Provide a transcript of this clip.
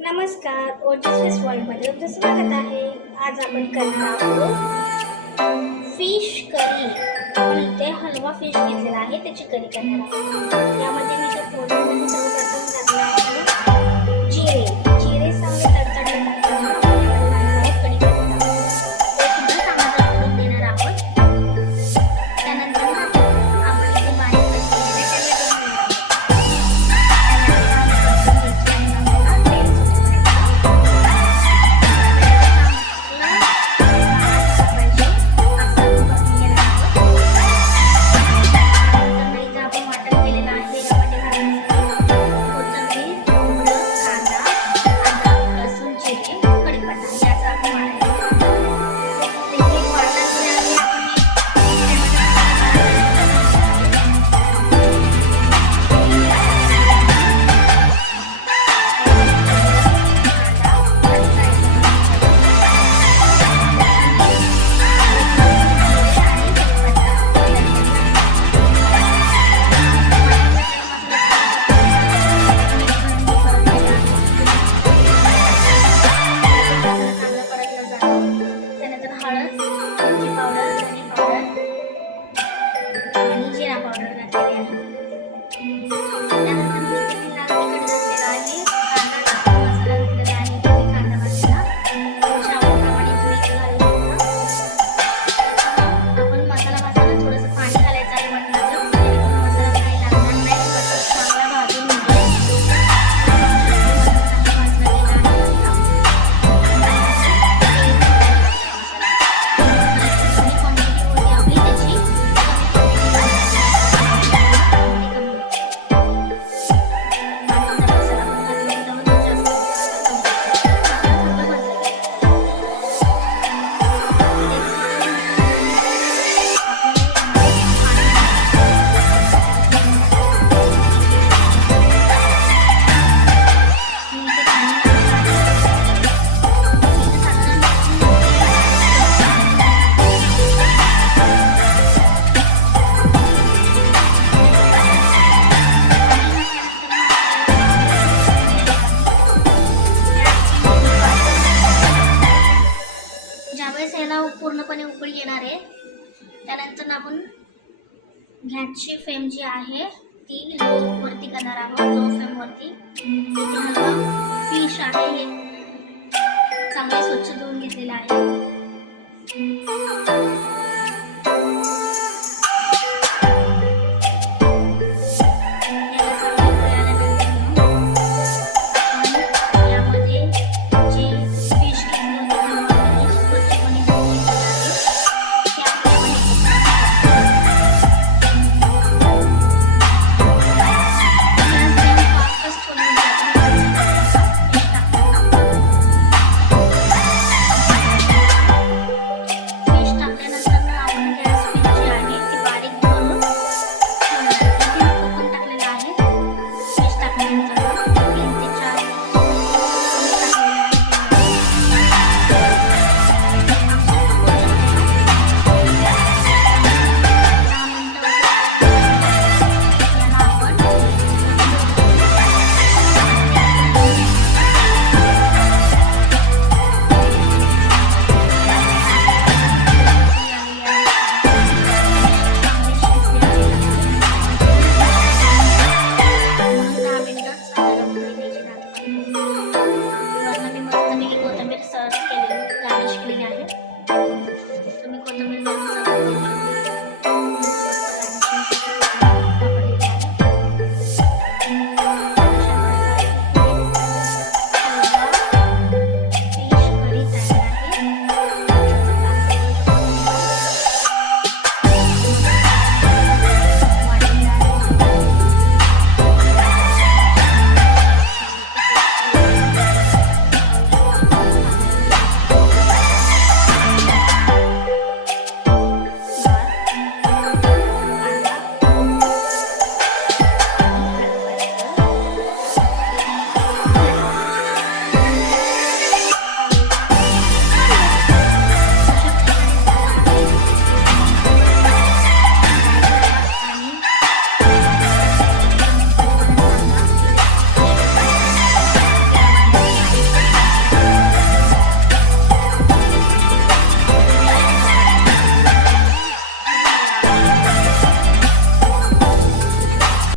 नमस्कार, ओजस वर्ल्डमध्ये तुमचं स्वागत आहे. आज आपण करणार आहोत फिश करी. आपण इथे हलवा फिश घेतलेला आहे, त्याची करी करणार आहोत. यामध्ये मी इथे फोडणीमध्ये सर्वप्रथम टाकला आहे जिरे. जिरे चांगले तडतडल्यानंतर आपण घालणार आहोत कढीपत्ता. ते सुद्धा चांगला तडतडून देणार आहोत. त्यानंतर आपण इथे बारीक केलेले टोमॅटो याला पूर्णपणे उकळी येणार आहे. त्यानंतर आपण गॅसची फ्लेम जी आहे ती लो वरती करणार आहोत. लो फ्लेम वरती फिश आहे हे चांगले स्वच्छ धुवून घेतलेलं आहे.